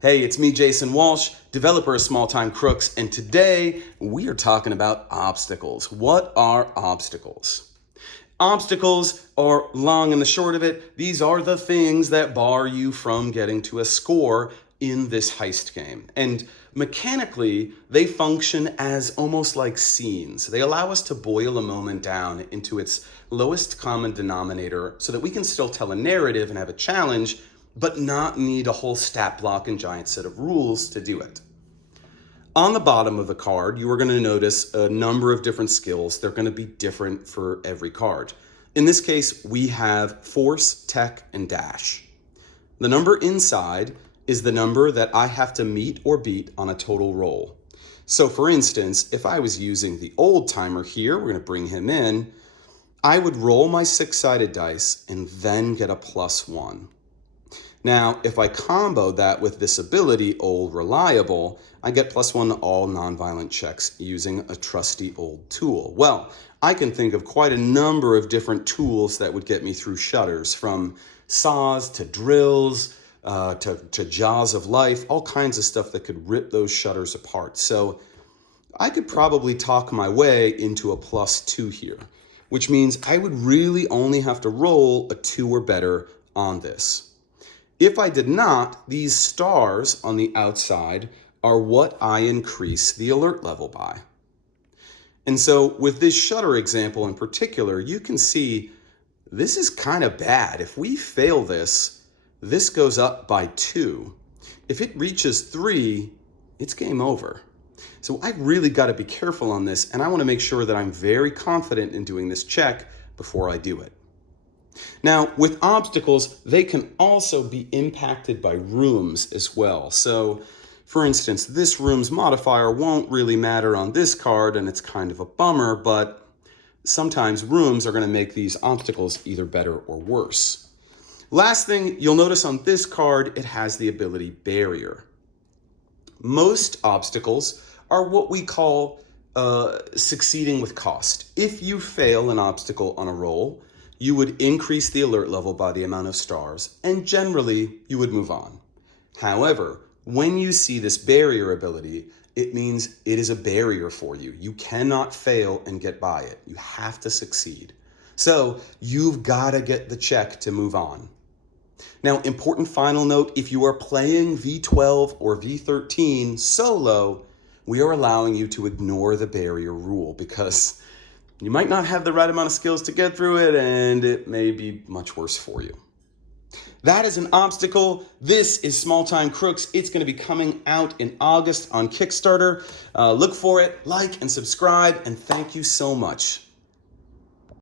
Hey, it's me, Jason Walsh, developer of Small Time Crooks, and today we are talking about obstacles. What are obstacles? Obstacles are, long and the short of it, these are the things that bar you from getting to a score in this heist game. And mechanically, they function as almost like scenes. They allow us to boil a moment down into its lowest common denominator so that we can still tell a narrative and have a challenge, but not need a whole stat block and giant set of rules to do it. On the bottom of the card, you are going to notice a number of different skills. They're going to be different for every card. In this case, we have Force, Tech, and Dash. The number inside is the number that I have to meet or beat on a total roll. So for instance, if I was using the old timer here, we're going to bring him in, I would roll my six-sided dice and then get a +1. Now, if I combo that with this ability, Old Reliable, I get +1 to all nonviolent checks using a trusty old tool. Well, I can think of quite a number of different tools that would get me through shutters, from saws to drills to jaws of life, all kinds of stuff that could rip those shutters apart. So I could probably talk my way into a +2 here, which means I would really only have to roll a 2 or better on this. If I did not, these stars on the outside are what I increase the alert level by. And so with this shutter example in particular, you can see this is kind of bad. If we fail this, this goes up by 2. If it reaches 3, it's game over. So I've really got to be careful on this, and I want to make sure that I'm very confident in doing this check before I do it. Now, with obstacles, they can also be impacted by rooms as well. So, for instance, this room's modifier won't really matter on this card, and it's kind of a bummer, but sometimes rooms are going to make these obstacles either better or worse. Last thing, you'll notice on this card, it has the ability Barrier. Most obstacles are what we call succeeding with cost. If you fail an obstacle on a roll, you would increase the alert level by the amount of stars, and generally, you would move on. However, when you see this barrier ability, it means it is a barrier for you. You cannot fail and get by it. You have to succeed. So you've got to get the check to move on. Now, important final note, if you are playing V12 or V13 solo, we are allowing you to ignore the barrier rule because you might not have the right amount of skills to get through it, and it may be much worse for you. That is an obstacle. This is Small Time Crooks. It's going to be coming out in August on Kickstarter. Look for it, like and subscribe, and thank you so much.